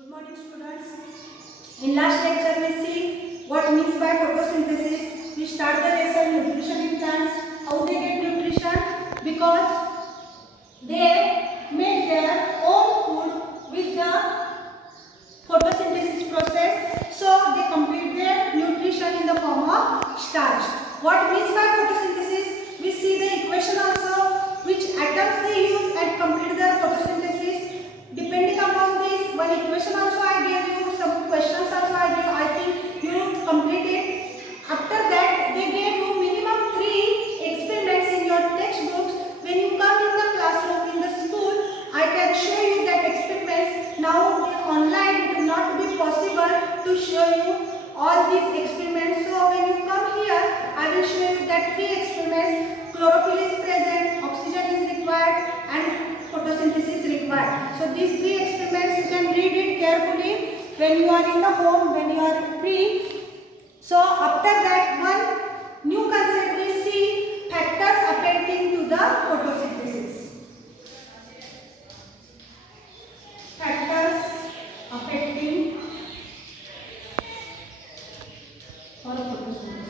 Good morning students. In last lecture we see what means by photosynthesis. We start the lesson nutrition in plants. How they get nutrition? Because they make their own food with the photosynthesis process. So they complete their nutrition in the form of starch. What means by photosynthesis? We see the equation also, which atoms they use and complete their photosynthesis. Depending upon this, one equation also I gave you, some questions also I gave. I think you complete it. After that, they gave you minimum 3 experiments in your textbooks. When you come in the classroom in the school, I can show you that experiments. Now online it will not be possible to show you all these experiments. So when you come here, I will show you that 3 experiments. Chlorophyll is present, oxygen is required, and photosynthesis is required. So these 3 experiments you can read it carefully when you are in the home, when you are free. So after that, one new concept we see, factors affecting to the photosynthesis. Factors affecting for photosynthesis.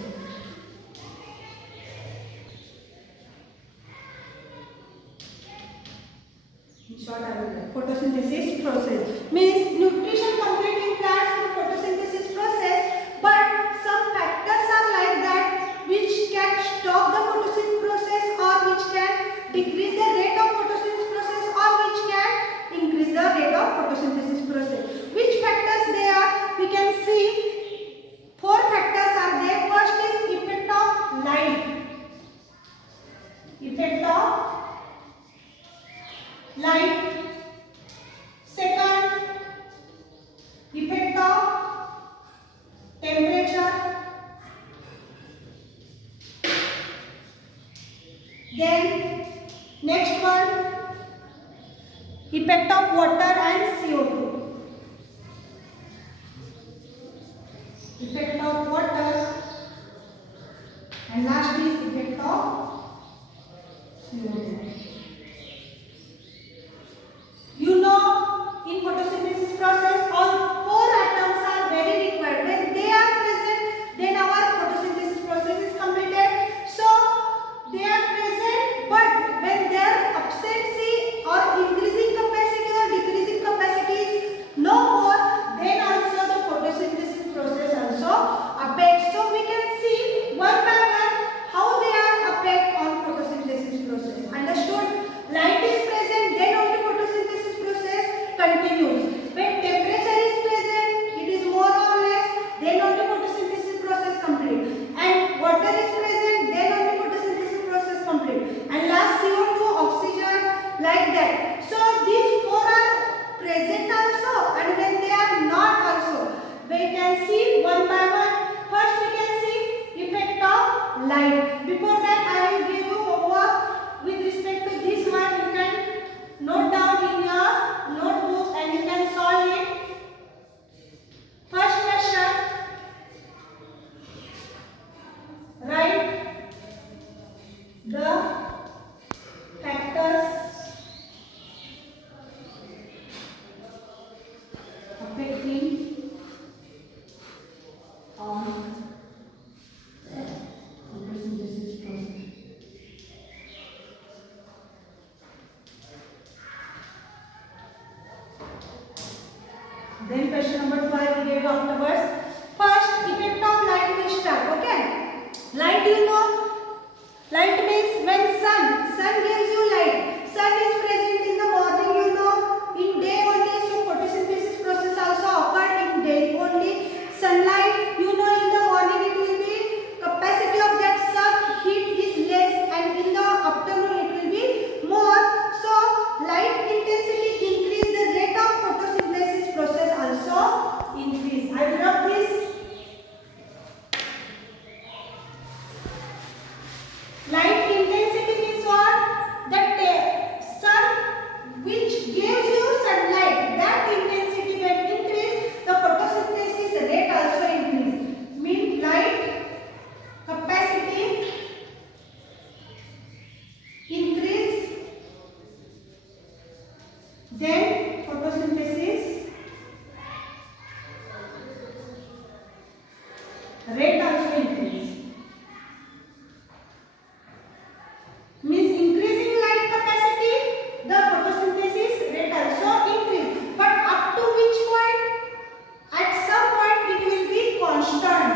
Short I will write. Photosynthesis process means nutrition complete in plants through photosynthesis process, but some factors are like that which can stop the photosynthesis process, or which can decrease the rate of photosynthesis process, or which can increase the rate of photosynthesis process. Which factors they are? We can see 4 factors are there. First is effect of light. Effect of light. Second, effect of temperature. Then next one, effect of water and CO2. Effect of water, and last is effect of CO2. You know, in photosynthesis process, all 4 atoms are very required. When they are present, then our photosynthesis process is completed. So, they are present, but when their absence or increasing capacity or decreasing capacity is no more, then also the photosynthesis process also affects. So, we can see one by one how they are affect on photosynthesis process. Understood? Light is present, then only photosynthesis process continues. When temperature is present, it is more or less, then only photosynthesis process complete. And water is present, then only photosynthesis process complete. And last CO2, oxygen, like that. So these 4 are present also, and when they are not also, we can see one by one. First we can see effect of light. Before that I will give you homework. With respect to this one, you can note down in your notebook and you can solve it. First question, write the factors affecting on photosynthesis process. Then question number 2 I will give you afterwards. First, effect of light will start. Okay. Light, you know, light means when sun gives you light. Sun is present in the morning, you know, in day only. So photosynthesis process also occurred in day only. Sunlight, you know, in the morning it will be capacity of that sun heat is less, and in the afternoon it will be more. So light intensity increase, the rate of photosynthesis process also increase. I will rub this. Light intensity means what? The sun rate also increase. Means increasing light capacity, the photosynthesis rate also increase. But up to which point? At some point it will be constant.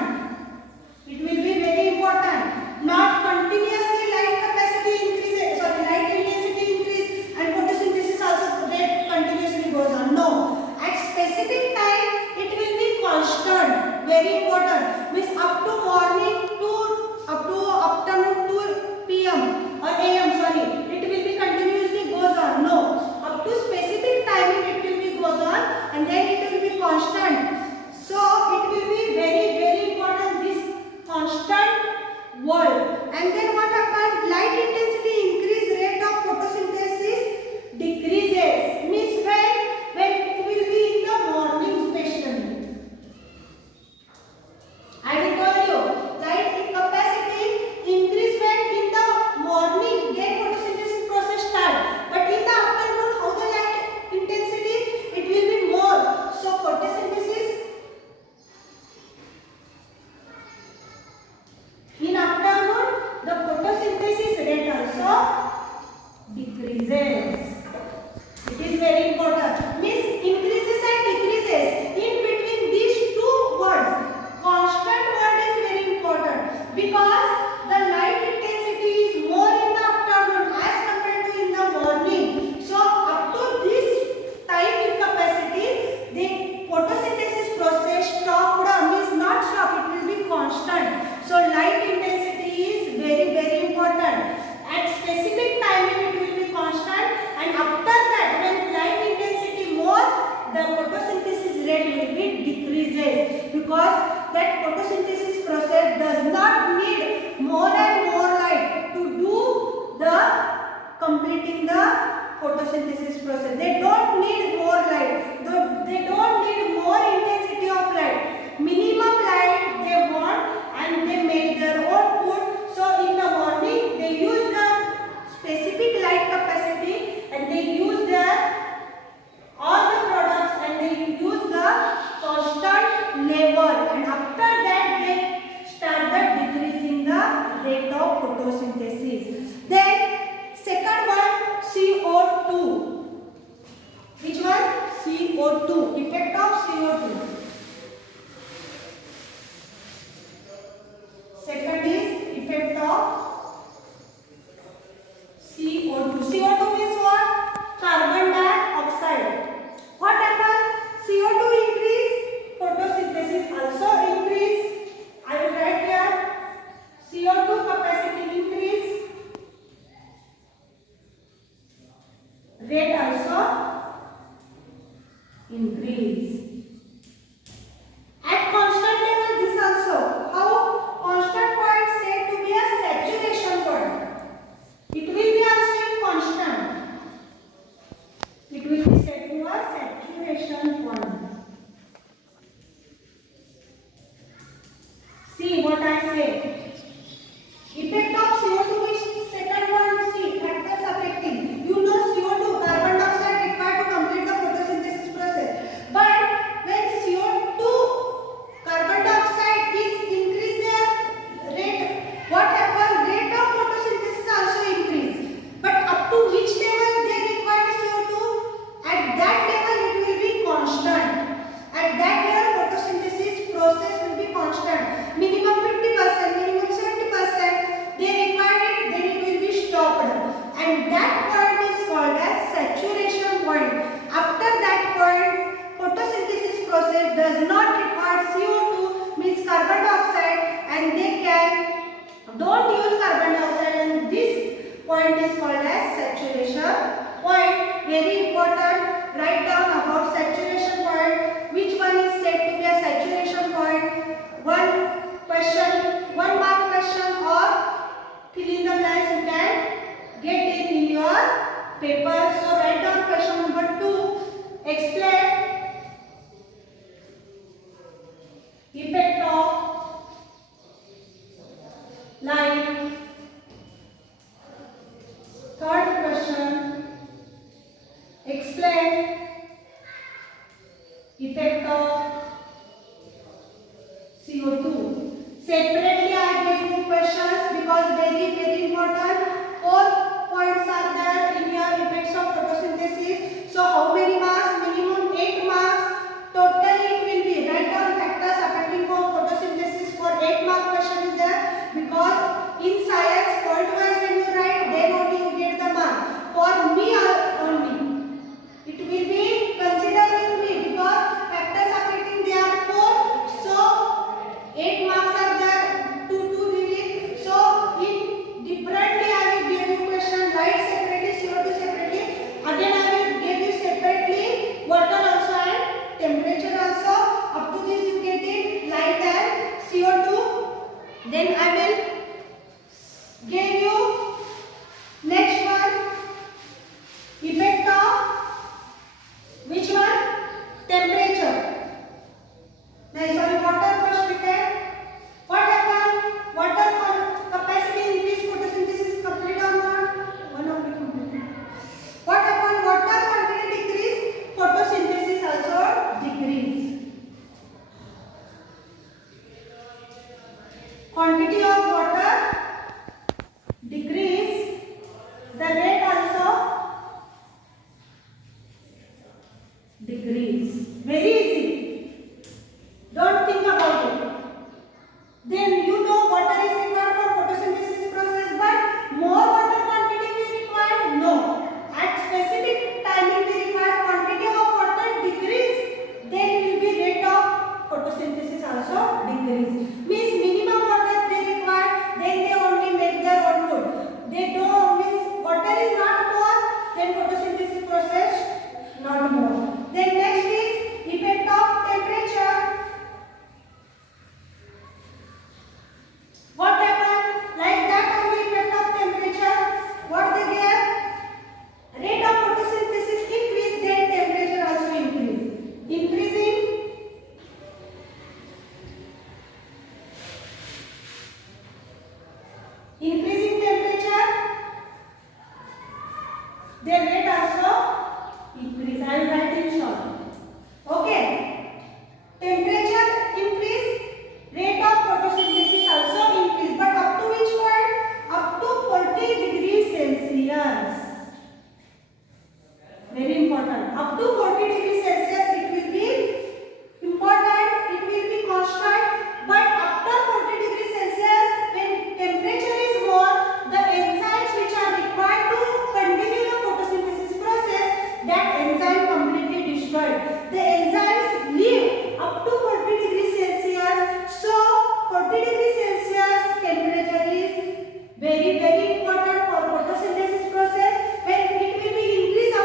It will be very important. Not continuously light capacity increases, sorry, light intensity increase and photosynthesis also rate continuously goes on. No. At specific time it will be constant. Very important. Means up to morning to up to afternoon 2 p.m. or a.m. sorry. It will be continuously goes on. No. Up to specific timing it will be goes on and then it will be constant. So it will be very important, this constant world. And then what happens? Light intensity increase, rate of photosynthesis decreases. Means when it will be in the morning especially. I will tell you, light capacity increase when in the morning, then photosynthesis process start. But in the afternoon, how the light intensity? It will be more. So photosynthesis in afternoon, the photosynthesis rate also decreases. It is very important. Means increases and decreases. In between these two words, constant word is very important because the light intensity is more in the afternoon as compared to in the morning. So up to this time in capacity, the photosynthesis process stopped, means not stop, it will be constant. So light intensity is very important. At specific timing it will be constant, and after that when light intensity more, the photosynthesis rate will be decreases because that photosynthesis process does not need more and more light to do the completing the photosynthesis process. They don't need more light. They don't need more intensity of light. Minimum light they want and they make their own food. So in the morning they use the specific light capacity and they use their all the products and they use the constant level, and after that they started decreasing the rate of photosynthesis. Then second one, CO2. Which one? CO2. Effect of CO2. Second is effect of CO2. CO2 means what? Carbon dioxide. What happens? CO2 increase, photosynthesis also increase. I will write here. CO2 capacity increase, rate also increase. At constant level, this also. How? Constant point said to be a saturation point. It will be also in constant. It will be said to a saturation point. See what I say. Effect of CO2 is second one. See factors affecting. You know CO2, carbon dioxide required to complete the photosynthesis process. But when CO2, carbon dioxide is increase their rate, what happens? Rate of photosynthesis also increase. But up to which level they require CO2? At that level it will be constant. At that level photosynthesis process will be constant. Minimum 50%, minimum 70%. They require it, then it will be stopped. And that point is called as saturation point. After that point, photosynthesis process does not require CO2, means carbon dioxide, and they don't use carbon dioxide, and this point is called as saturation point. Very important. Write down about saturation point. Which one is said to be a saturation point? One question, 1 mark question, or fill in the blanks you can get it in your paper. So write down question number 2. Explain effect of light. Third question, explain effect of CO2. Separately I gave you questions because very important. 4 points are there in your effects of photosynthesis. So how many marks? Minimum 8 marks. Totally it will be write down factors affecting photosynthesis for 8 mark question is there, because in science point wise when you write then only you get the mark. For me only it will be considered with me because factors affecting they are 4. So 8 marks are there to read. So in differently I will give you question light separately, CO2 separately. Again I will give you separately water also and temperature also. Up to this you get it light and CO2. Then I will give you next one effect of which one? Temperature. Now sorry, water first we take. What happened? Water capacity increase, photosynthesis complete or not? One only complete. What happened? Water quantity decrease, photosynthesis also decrease. Quantity of water decrease, the rate also decrease. Very easy. Don't think about it. Then you know water is required for photosynthesis process, but more water quantity we require? No. At specific timing we require quantity of water decrease, then will be rate of photosynthesis also decrease. Means minimum water they require, then they only make their own food. They don't, means water is not more, then photosynthesis process not more. Then next is effect of temperature. What happened? Like that only effect of temperature. What they gave? Rate of photosynthesis increase, then temperature also increase. Increasing temperature, their rate also increase. I will write in short. Okay. Temperature increase, rate of photosynthesis also increase, but up to which point? Up to 40 degrees Celsius. Very important. Up to 40 degrees Celsius it will be important, it will be constant, but after 40 degrees Celsius when temperature is more, the enzymes which are required to continue the photosynthesis process, that enzyme completely destroyed. The enzymes leave up to 40 degrees Celsius. So 40 degrees Celsius temperature is very important for photosynthesis process. When it will be increased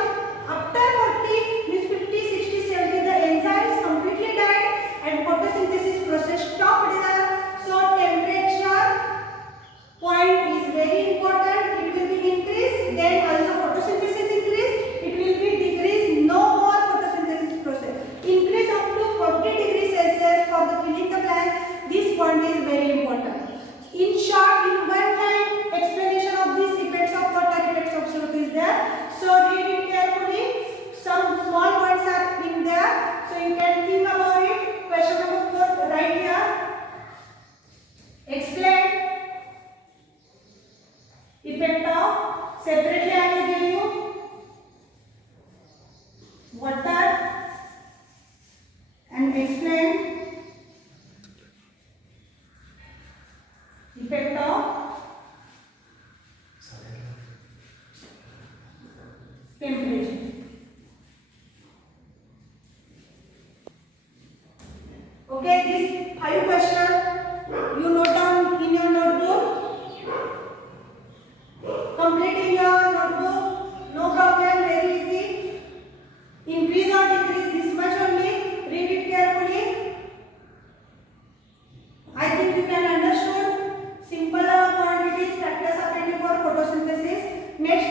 after 40 means 50, 60, 70, the enzymes completely died and photosynthesis process stopped there. So temperature point is very important. It will be increased, then also photosynthesis increase. It will be decreased, no more photosynthesis process. Increase up to 40 degrees Celsius for the killing the plant. This point is very important. In short, in one line, explanation of these effects of water, effects of CO2 is there. So read it carefully. Some small points are in there, so you can think about it. Question number 4, right here. Explain effect of, separately I will give you water and explain effect of temperature. Okay, these 5 questions you note down in your notebook. Complete in your notebook. No problem, very easy. Increase or decrease this much only. Read it carefully. I think you can understand simple quantities, factors affecting for photosynthesis. Next